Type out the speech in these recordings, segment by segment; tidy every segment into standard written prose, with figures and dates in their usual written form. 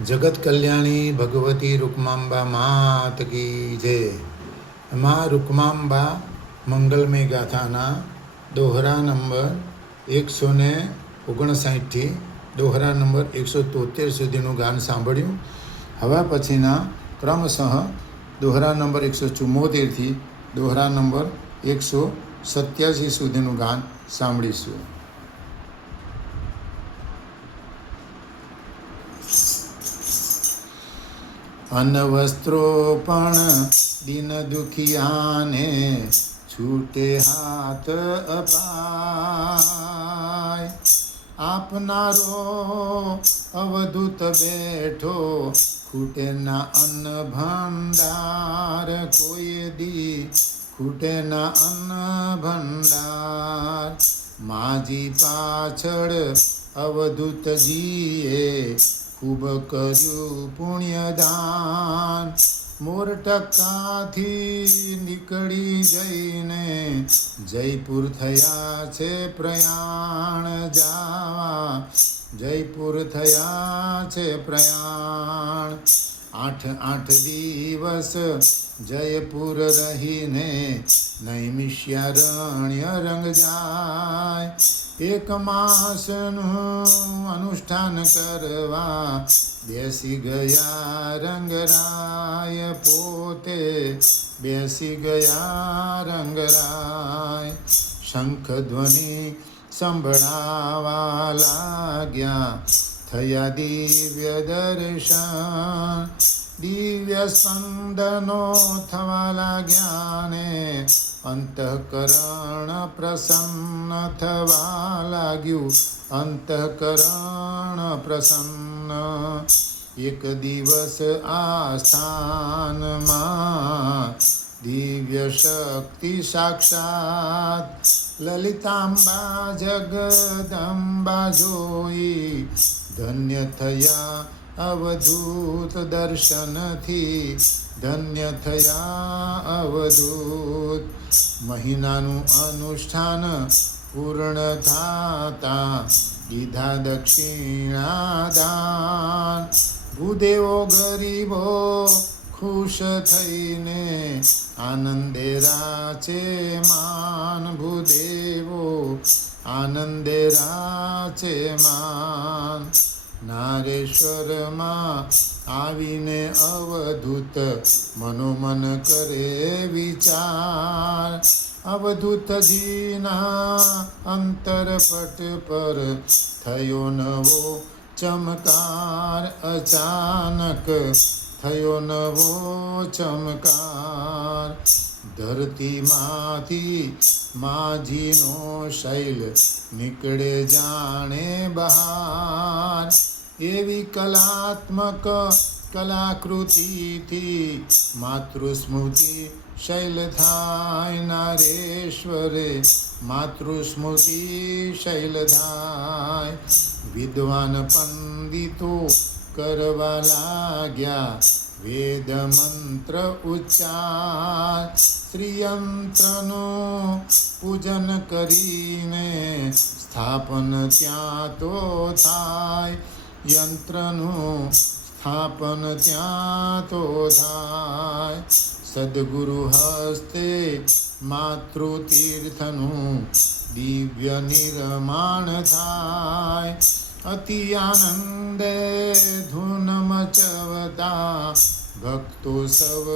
जगत कल्याणी भगवती रुक्मांबा मात की जय। माँ रुक्मांबा मंगलमय गाथाना दोहरा नंबर 159 થી दोहरा नंबर 173 સુધીનું ગાન સાંભળ્યું। હવે પછીના ક્રમશઃ दोहरा नंबर 174 થી दोहरा नंबर 187 સુધીનું ગાન સાંભળીશું। अनवस्त्रोपण दीन दुखियाने छूटे हाथ अपाय। आपनारो अवधूत बैठो खूटे ना अन्न भंडार। कोई दी खूटे ना अन्न भंडार। माजी पाछड़ अवधूत जीए खूब कर्यु पुण्यदान। मोरटकाथी निकड़ी जईने जयपुर थया छे प्रयाण जावा। जयपुर थया छे प्रयाण। 8 दिवस जयपुर रहीने नैमिष्यारण्य रंग जाय। 1 मासनु अनुष्ठान करवा बेसी गया रंगराय। पोते बेसी गया रंगराय। शंख ध्वनि संभळावा लाग्या थया दिव्य दर्शन। दिव्य स्पंदनो थवा लाग्याने अंतःकरण प्रसन्न थवा लाग्यु। अंतःकरण प्रसन्न। 1 दिवस आस्थानमा दिव्य शक्ति साक्षात। ललितांबा जगदंबा जोई धन्य थया अवधूत दर्शन थी। धन्य थया अवधूत। महीनानु अनुष्ठान पूर्ण थाता कीधा दक्षिणादान। भूदेवो गरीबो खुश थईने आनंदे राचे मान। भूदेवो आनंदे राचे मान। नारेश्वर मां आवीने अवधूत मनोमन करे विचार। अवधूत जीना अंतरपट पर थयो नवो चमकार। अचानक थयो नवो चमकार। धरती माथी माजीनो शैल निकळे जाणे बहार। एवी कलात्मक कलाकृति थी मातृस्मृति शैल थाय। नारेश्वरे मातृस्मृति शैल थाय। विद्वान पंडितो करवा लाग्या वेद मंत्र उच्चार। श्रीयंत्रनो पूजन करीने स्थापन त्या तो थाय। यंत्रनु स्थापन त्या तो थाय। सद्गुरु हस्ते मातृतीर्थनु दिव्य निर्माण थाय। अति आनंदे धुन मचवता भक्तो सव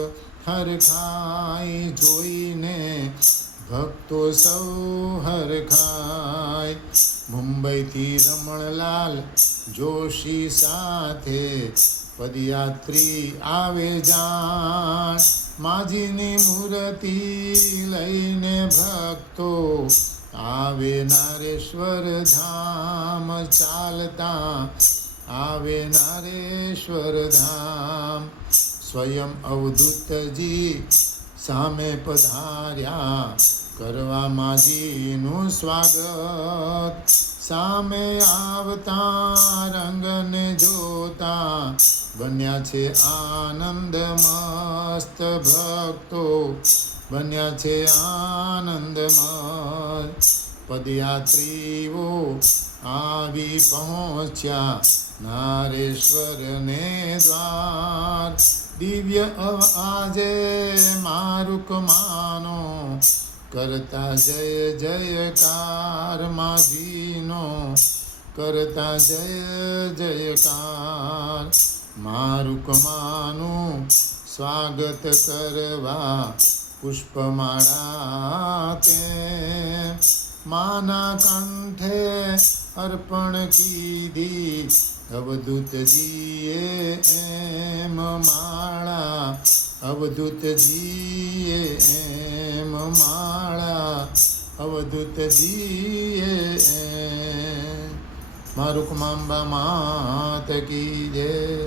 हरखाय। जोईने भक्तो सौ हरखाय। मुंबई थी रमणलाल जोशी साथे पदयात्री आवे जाण। माजीनी मूर्ति लईने भक्तो आवे नारेश्वर धाम। चालता आवे नारेश्वर धाम। स्वयं अवधूत जी सामे पधार्या करवा माजीनु स्वागत। सामे आवता रंगने जोता बन्या छे आनंद मस्त। भक्तो बन्या छे आनंद मस्त। पदयात्रीओ આવી પહોંચ્યા નારેશ્વરને દ્વાર. દિવ્ય આજે મારુક માનો કરતા જય જયકાર માજીનો કરતા જય જયકાર. મારુક માનું સ્વાગત કરવા પુષ્પમાળા તે માના કંઠે અર્પણ કીધી અવધૂતજીએ એમ માળા. અવધૂતજીએ એમ માળા. અવધૂતજીએ એમ. મારુક માંબા માત કી જય.